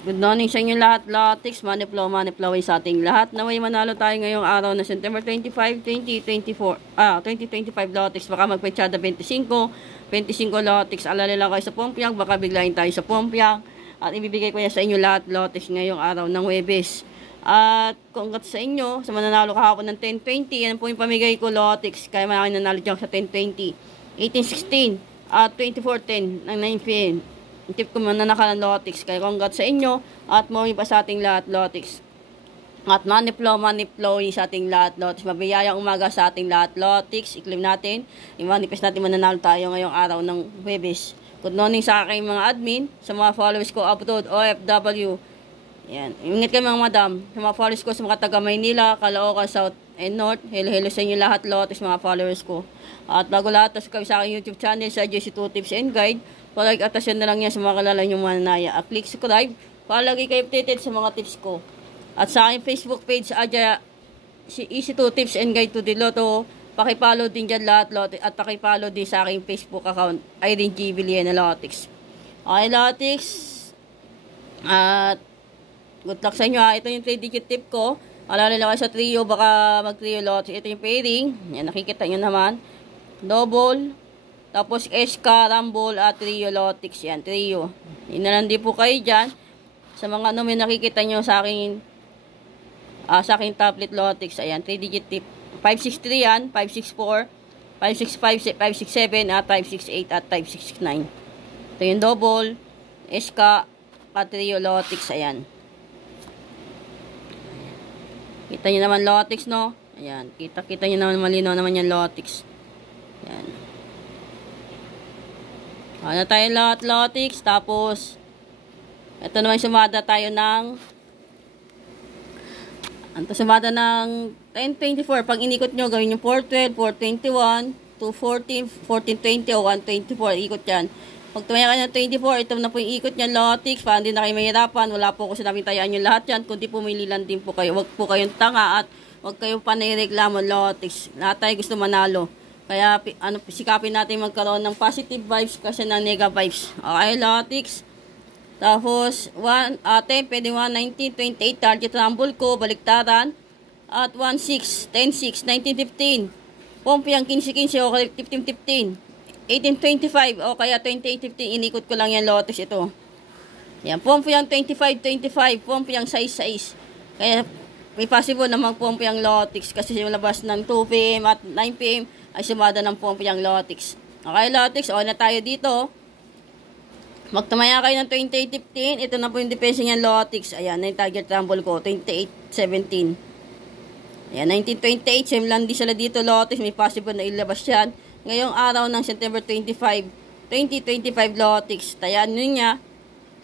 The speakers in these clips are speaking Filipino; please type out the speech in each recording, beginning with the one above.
Good morning sa inyo lahat, Lotix, money flow sa ating lahat. Naway manalo tayo ngayong araw na September 25, 2025 Lotix. Baka magpetsada 25 Lotix. Alala lang kayo sa Pompiang, baka biglayin tayo sa Pompiang. At ibibigay ko yan sa inyo lahat, Lotix, ngayong araw ng Huwebes. At congrats sa inyo, sa mananalo kahapon ng 1020, yan po yung pamigay ko, Lotix. Kaya maraming nanalo dyan sa 1020, 1816, at 2410 ng 9pm. Tip ko man na naka-Lotix. Kaya congrats sa inyo. At mawin pa sa ating lahat, Lotix. At money flow sa ating lahat, Lotix. Mabiyayang umaga sa ating lahat, Lotix. I-claim natin. I-manifest natin mananalo tayo ngayong araw ng Huwebes. Good morning sa aking mga admin. Sa mga followers ko, abroad, OFW. Yan. Ingat kayo mga madam. Sa mga followers ko sa mga taga Maynila, Caloocan, South and North. Hello sa inyo lahat, Lotix, mga followers ko. At bago lahat, subscribe sa aking YouTube channel sa JC2 Tips and Guide. Palagi atasyon na lang yan sa mga kalala nyo mananaya. At click subscribe para lagi kayo updated sa mga tips ko. At sa aking Facebook page, si EC2 Tips and Guide to the Lotto. Pakipollow din dyan lahat, Lotix. At pakipollow din sa aking Facebook account, Irene G. Villena, Lotix. Okay, Lotix. At good luck sa inyo ha. Ito yung 3-digit tip ko. Alala lang kayo sa trio, baka mag-trio, Lotix. Ito yung pairing. Yan, nakikita nyo naman. Double. Tapos SK, Rumble at Trio, Lotix. Yan, Trio. Inalandi po kayo dyan. Sa mga may nakikita nyo sa aking tablet, Lotix. Ayan, 3-digit tip. 563 yan, 564, 565, 567 at 568 at 569. Ito yung double, SK at Trio, Lotix. Ayan. Kita nyo naman, Lotix, no? Ayan, kita nyo naman, malinaw naman yan, Lotix. Ayan. Ano tayo lahat, Lotix. Tapos, ito naman sumada tayo ng sumada ng 1024. Pag inikot nyo, gawin yung 412, 421, 214, 1420 o 124. Ikot yan. Pag tumaya ka ng 24, ito na po yung ikot niya, Lotix. Para hindi na kayo mahirapan. Wala po ko sinabing tayaan yung lahat yan. Kundi pumili lang din po kayo. Huwag po kayong tanga at huwag kayong panay-reklamo, Lotix. Lahat tayo gusto manalo. Kaya, sikapin natin magkaroon ng positive vibes kasi ng negative vibes. Okay, Lotix. Tapos, 10, pwede 119, 28, target rumble ko, baliktaran. At 16, 10, 6, 19, 15. Pompiang 15, 15, o 15, 15. 18, 25, o kaya 28, 15. Inikot ko lang yan, Lotix, ito. Yan, Pompiang 25, 25. Pompiang 6, 6. Kaya, may possible namang Pompiang, Lotix kasi yung labas ng 2pm at 9pm. Ay sumada ng Pompiang, Lotix. Okay, Lotix, on na tayo dito. Magtumaya kayo ng 28-15. Ito na po yung depensa niyan, Lotix. Ayan, na yung target rumble ko. 28-17. Ayan, 19-28. Same lang di sila dito, Lotix. May possible na ilabas yan. Ngayong araw ng September 25, 2025, Lotix. Tayaan nyo niya.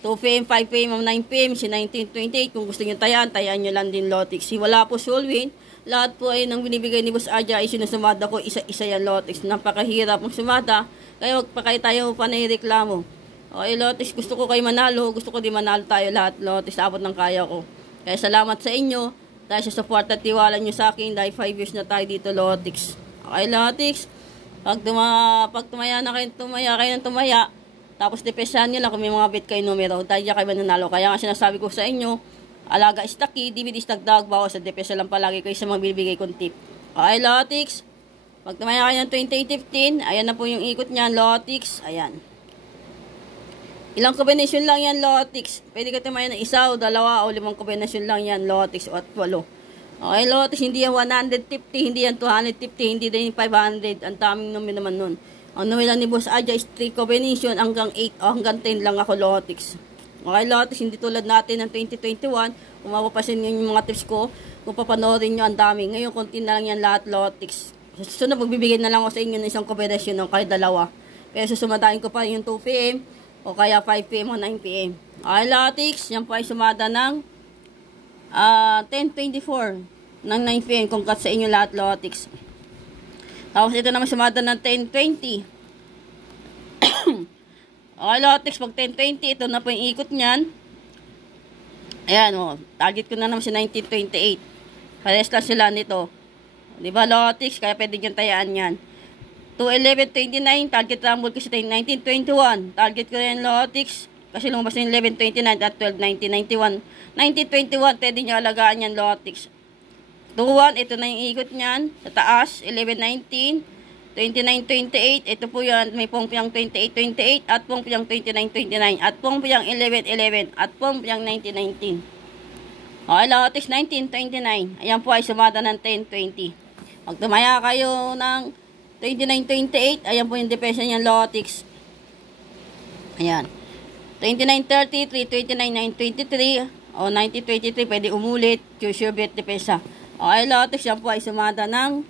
2pm, 5pm, 9pm. Si 19-28. Kung gusto nyo tayaan nyo lang din, Lotix. Si wala po Solwin. Lahat po ay nang binibigay ni Boss Aja ay sinusumada ko isa-isa yan, Lotix. Napakahirap ng sumada. Kaya wag pa kayo tayo panay-reklamo. Okay, Lotix, gusto ko kayo manalo. Gusto ko din manalo tayo lahat, Lotix. Abot ng kaya ko. Kaya salamat sa inyo. Dahil sa support at tiwala nyo sa akin. Dahil 5 years na tayo dito, Lotix. Okay, Lotix. Pag tumaya na kayo, tumaya. Tapos depesahan nyo lang kung may mga bet kayo numero. Dahil kayo mananalo. Kaya nga sinasabi ko sa inyo, alaga istaki, DVD istagdag, bawas sa depesa lang palagi kayo sa mga bibigay kong tip. Okay, Lotix. Pag tumaya kayo ng 28-15, ayan na po yung ikot niyan, Lotix. Ayan. Ilang kombinasyon lang yan, Lotix. Pwede ka tumaya ng isa o dalawa o 5 kombinasyon lang yan, Lotix, o at 8. Okay, Lotix, hindi yan 150, hindi yan 250, hindi din 500. Ang daming naman naman nun. Ang naman lang ni Boss Aja is 3 combination hanggang 8 o hanggang 10 lang ako, Lotix. Okay, Lotix, hindi tulad natin ng 2021. Kung mapapasin nyo yung mga tips ko, kung papanoorin nyo, ang dami. Ngayon, konti na lang yan lahat, Lotix. Susunod, magbibigay na lang ako sa inyo ng isang kombinasyon ng kahit dalawa. Kaya susumadain ko pa yung 2pm o kaya 5pm o 9pm. Okay, Lotix, yan po ay sumada ng 10:24 ng 9pm. Congrats sa inyo lahat, Lotix. Tapos ito naman sumada ng 10:20. Okay, Lotix, pag 10:20, ito na po yung ikot niyan. Ayan, o. Target ko na naman si 1928. Pares lang sila nito. Diba, Lotix? Kaya pwede nyo tayaan yan. 211.29, target rumble ko sa 1921. Target ko rin, Lotix. Kasi lumabas na yung 1129 at 1290, 91. 9021, pwede nyo alagaan yan, Lotix. 21, ito na yung ikot niyan. Sa taas, 1119, 2928. Ito po yan, may pongpiyang 2828 at pongpiyang 2929 at pongpiyang 1111 at pongpiyang 1919. Okay, Lotix, 1929. Ayan po ay sumada ng 1020. Pag tumaya kayo ng 2928, ayan po yung depensa niyan, Lotix. Ayan. 2930, 329, 923, o 9023, pwede umulit. Choose your bet, depensa. Okay, Lotix, yan po ay sumada ng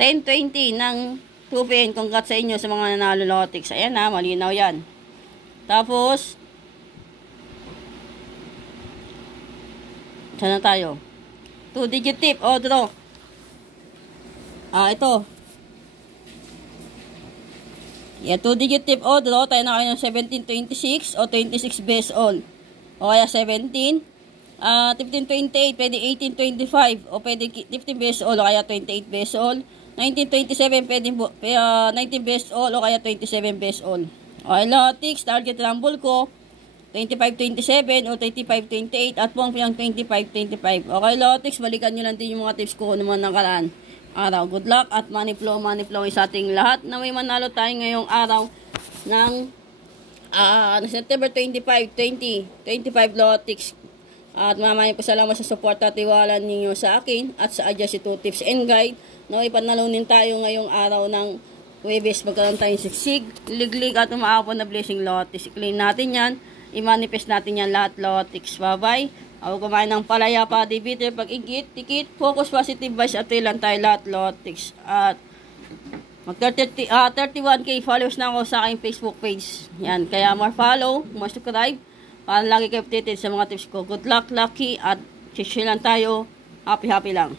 1020 ng 2PN. Congrats sa inyo sa mga nanalo, Lotix. Ayan na, malinaw yan. Tapos, saan na tayo? 2-digit tip, o draw. Ito. Yeah, 2-digit tip, o draw. Tayo na kayo ng 1726 o 26 best all. O kaya 17. 1528, pwede 1825, o pwede 15 best all, o kaya 28 best all. 1927, pwede 19 best all, o kaya 27 best all. Okay, Lotix, target rumble ko, 2527 o 2528 at pong piyang 2525. Okay, Lotix, balikan nyo lang din yung mga tips ko naman ng karaan araw. Good luck at money flow sa ating lahat na may manalo tayo ngayong araw ng September 25, 2025, Lotix. At maraming po salamat sa support at tiwala ninyo sa akin at sa Adjust 2 Tips and Guide. Ipanalunin tayo ngayong araw ng Huwebes. Magkaroon tayong siksig, liglig at umaapon na blessing, Lotix. I-clean natin yan. I-manifest natin yan lahat, Lotix. Bye-bye. Ako kumain ng palaya pa, bitter, pag-igit, tikit, focus, positive vibes at ilan tayo lahat, Lotix. At 31k followers na ako sa aking Facebook page. Yan, kaya more follow, more subscribe. Para lagi kayo updated sa mga tips ko. Good luck, lucky, at chill lang tayo. Happy lang.